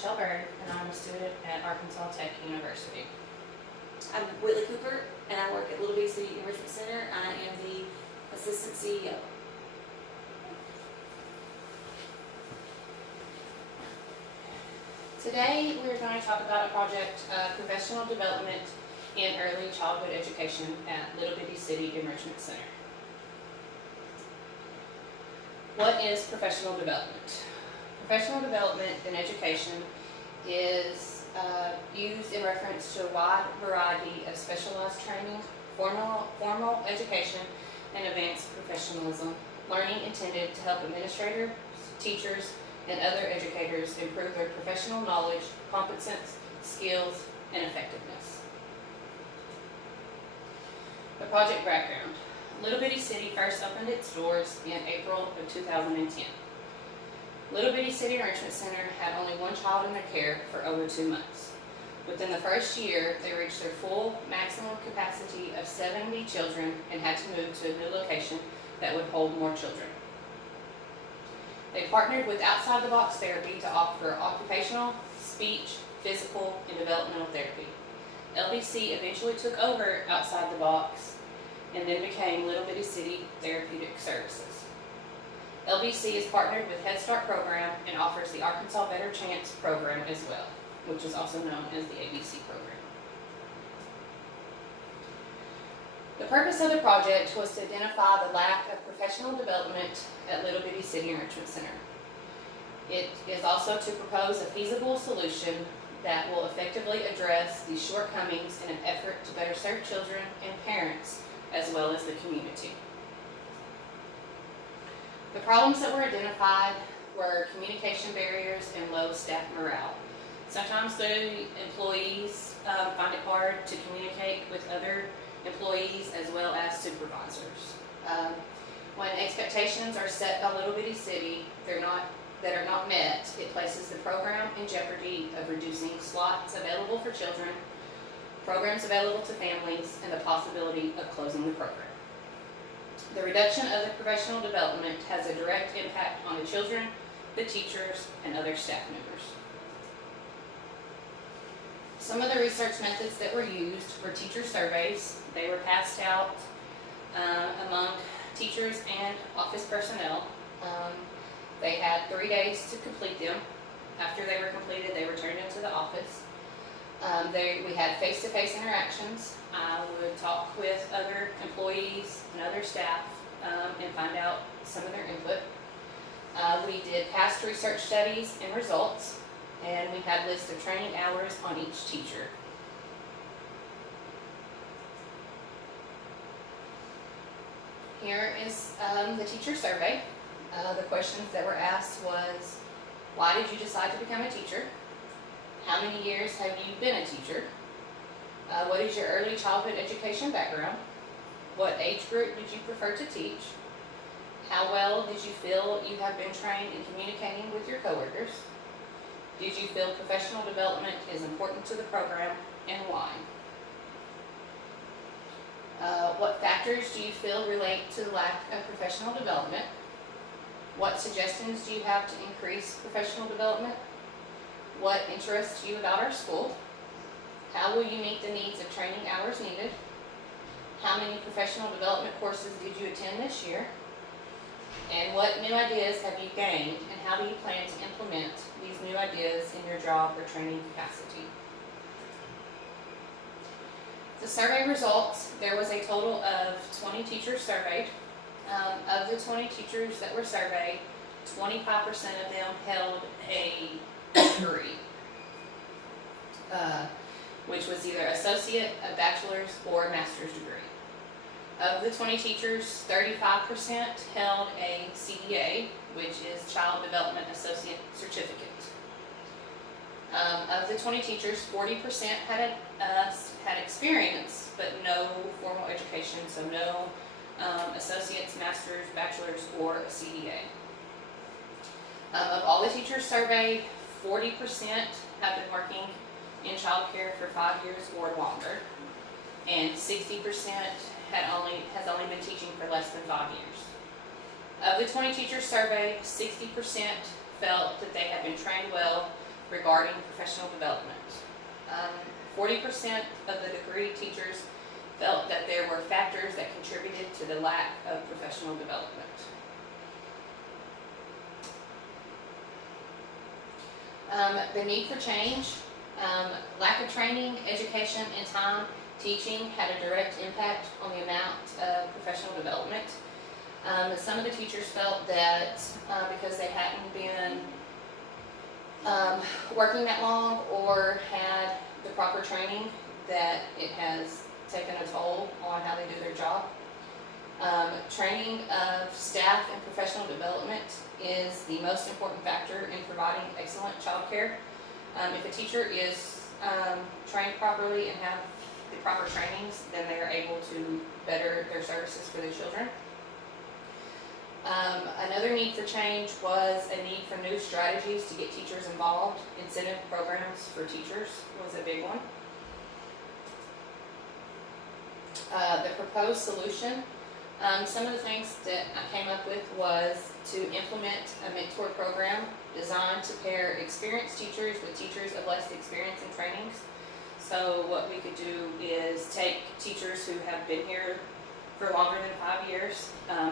Michelle Bird, and I'm a student at Arkansas Tech University. I'm Whitley Cooper, and I work at Little Bitty City Enrichment Center. I am the Assistant CEO. Today, we're going to talk about a project, professional development in early childhood education at Little Bitty City Enrichment Center. What is professional development? Professional development in education is used in reference to a wide variety of specialized training, formal education, and advanced professionalism, learning intended to help administrators, teachers, and other educators improve their professional knowledge, competence, skills, and effectiveness. The project background. Little Bitty City first opened its doors in April of 2010. Little Bitty City Enrichment Center had only one child in their care for over 2 months. Within the first year, they reached their full maximum capacity of 70 children and had to move to a new location that would hold more children. They partnered with Outside the Box Therapy to offer occupational, speech, physical, and developmental therapy. LBC eventually took over Outside the Box and then became Little Bitty City Therapeutic Services. LBC is partnered with Head Start program and offers the Arkansas Better Chance program as well, which is also known as the ABC program. The purpose of the project was to identify the lack of professional development at Little Bitty City Enrichment Center. It is also to propose a feasible solution that will effectively address these shortcomings in an effort to better serve children and parents as well as the community. The problems that were identified were communication barriers and low staff morale. Sometimes the employees find it hard to communicate with other employees as well as supervisors. When expectations are set by Little Bitty City that are not met, it places the program in jeopardy of reducing slots available for children, programs available to families, and the possibility of closing the program. The reduction of the professional development has a direct impact on the children, the teachers, and other staff members. Some of the research methods that were used were teacher surveys. They were passed out among teachers and office personnel. They had 3 days to complete them. After they were completed, they were turned into the office. We had face-to-face interactions. I would talk with other employees and other staff and find out some of their input. We did past research studies and results, and we had lists of training hours on each teacher. Here is the teacher survey. The questions that were asked was, why did you decide to become a teacher? How many years have you been a teacher? What is your early childhood education background? What age group did you prefer to teach? How well did you feel you have been trained in communicating with your coworkers? Did you feel professional development is important to the program, and why? What factors do you feel relate to the lack of professional development? What suggestions do you have to increase professional development? What interests you about our school? How will you meet the needs of training hours needed? How many professional development courses did you attend this year? And what new ideas have you gained, and how do you plan to implement these new ideas in your job or training capacity? The survey results, there was a total of 20 teachers surveyed. Of the 20 teachers that were surveyed, 25% of them held a degree, which was either associate, a bachelor's, or a master's degree. Of the 20 teachers, 35% held a CDA, which is Child Development Associate Certificate. Of the 20 teachers, 40% had experience, but no formal education, so no associates, masters, bachelors, or a CDA. Of all the teachers surveyed, 40% have been working in childcare for 5 years or longer, and 60% has only been teaching for less than 5 years. Of the 20 teachers surveyed, 60% felt that they had been trained well regarding professional development. 40% of the degree teachers felt that there were factors that contributed to the lack of professional development. The need for change, lack of training, education, and time teaching had a direct impact on the amount of professional development. Some of the teachers felt that because they hadn't been working that long or had the proper training, that it has taken a toll on how they do their job. Training of staff and professional development is the most important factor in providing excellent child care. If a teacher is trained properly and have the proper trainings, then they are able to better their services for their children. Another need for change was a need for new strategies to get teachers involved. Incentive programs for teachers was a big one. The proposed solution, some of the things that I came up with was to implement a mentor program designed to pair experienced teachers with teachers of less experience and trainings. So what we could do is take teachers who have been here for longer than 5 years,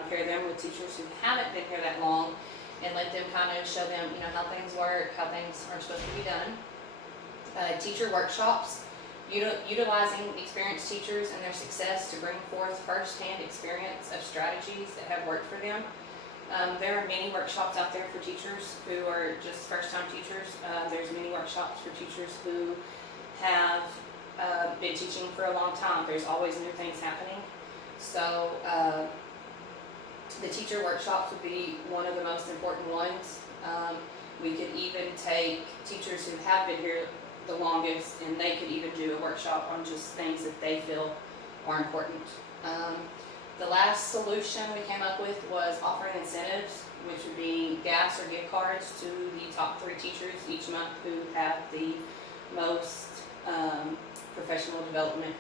pair them with teachers who haven't been here that long, and let them kind of show them, how things work, how things are supposed to be done. Teacher workshops, utilizing experienced teachers and their success to bring forth first-hand experience of strategies that have worked for them. There are many workshops out there for teachers who are just first-time teachers. There's many workshops for teachers who have been teaching for a long time. There's always new things happening. So the teacher workshops would be one of the most important ones. We could even take teachers who have been here the longest, and they could even do a workshop on just things that they feel are important. The last solution we came up with was offering incentives, which would be gas or gift cards to the top 3 teachers each month who have the most professional development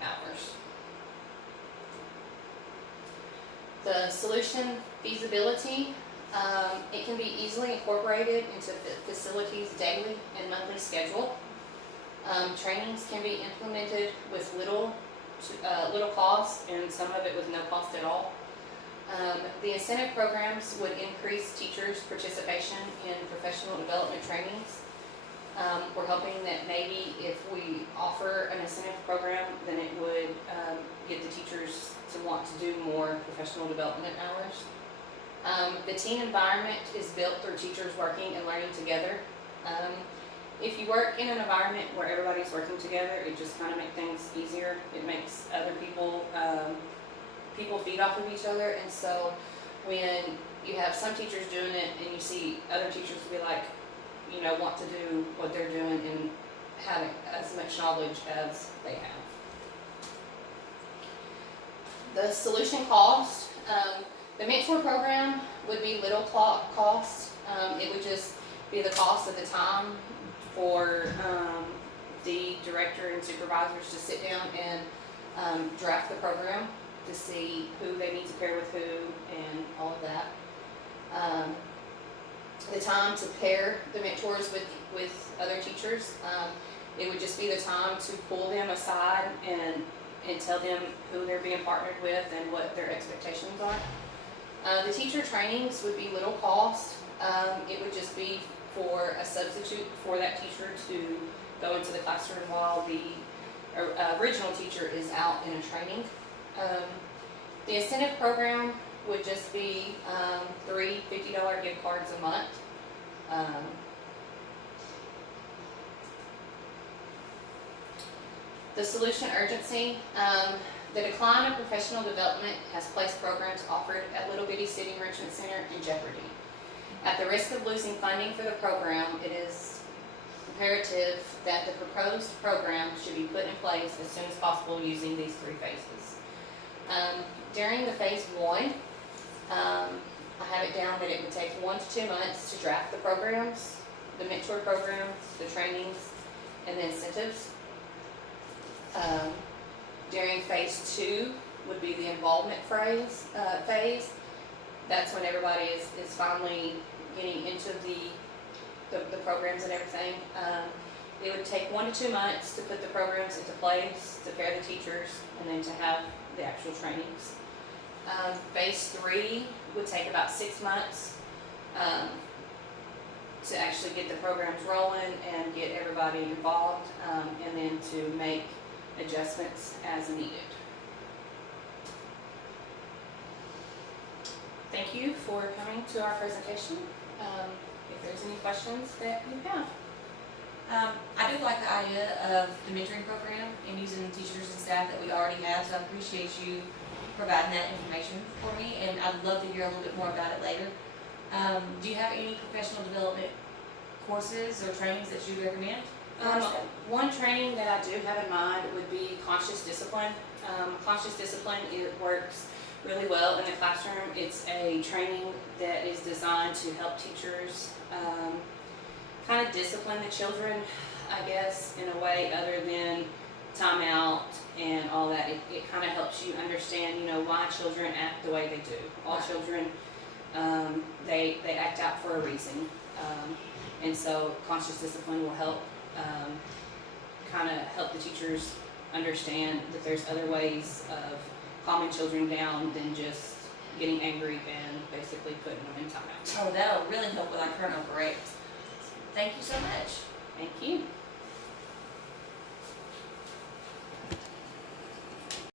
hours. The solution feasibility, it can be easily incorporated into facilities' daily and monthly schedule. Trainings can be implemented with little cost, and some of it with no cost at all. The incentive programs would increase teachers' participation in professional development trainings. We're hoping that maybe if we offer an incentive program, then it would get the teachers to want to do more professional development hours. The team environment is built through teachers working and learning together. If you work in an environment where everybody's working together, it just kind of makes things easier. It makes other people feed off of each other, and so when you have some teachers doing it and you see other teachers be like, want to do what they're doing and having as much knowledge as they have. The solution cost, the mentor program would be little cost. It would just be the cost of the time for the director and supervisors to sit down and draft the program to see who they need to pair with who and all of that. The time to pair the mentors with other teachers, it would just be the time to pull them aside and tell them who they're being partnered with and what their expectations are. The teacher trainings would be little cost. It would just be for a substitute for that teacher to go into the classroom while the original teacher is out in a training. The incentive program would just be 3 $50 gift cards a month. The solution urgency, the decline of professional development has placed programs offered at Little Bitty City Enrichment Center in jeopardy. At the risk of losing funding for the program, it is imperative that the proposed program should be put in place as soon as possible using these 3 phases. During the phase 1, I have it down that it would take 1 to 2 months to draft the programs, the mentor programs, the trainings, and the incentives. During phase 2 would be the involvement phase. That's when everybody is finally getting into the the programs and everything. It would take 1 to 2 months to put the programs into place, to pair the teachers, and then to have the actual trainings. Phase 3 would take about 6 months to actually get the programs rolling and get everybody involved, and then to make adjustments as needed. Thank you for coming to our presentation. If there's any questions that you have. I do like the idea of the mentoring program and using the teachers and staff that we already have, so I appreciate you providing that information for me, and I'd love to hear a little bit more about it later. Do you have any professional development courses or trainings that you recommend? One training that I do have in mind would be conscious discipline. Conscious discipline, it works really well in the classroom. It's a training that is designed to help teachers kind of discipline the children, I guess, in a way other than timeout and all that. It kind of helps you understand, why children act the way they do. All children, they act out for a reason. And so conscious discipline will help kind of help the teachers understand that there's other ways of calming children down than just getting angry and basically putting them in timeout. Oh, that'll really help with our turnover rate. Thank you so much. Thank you.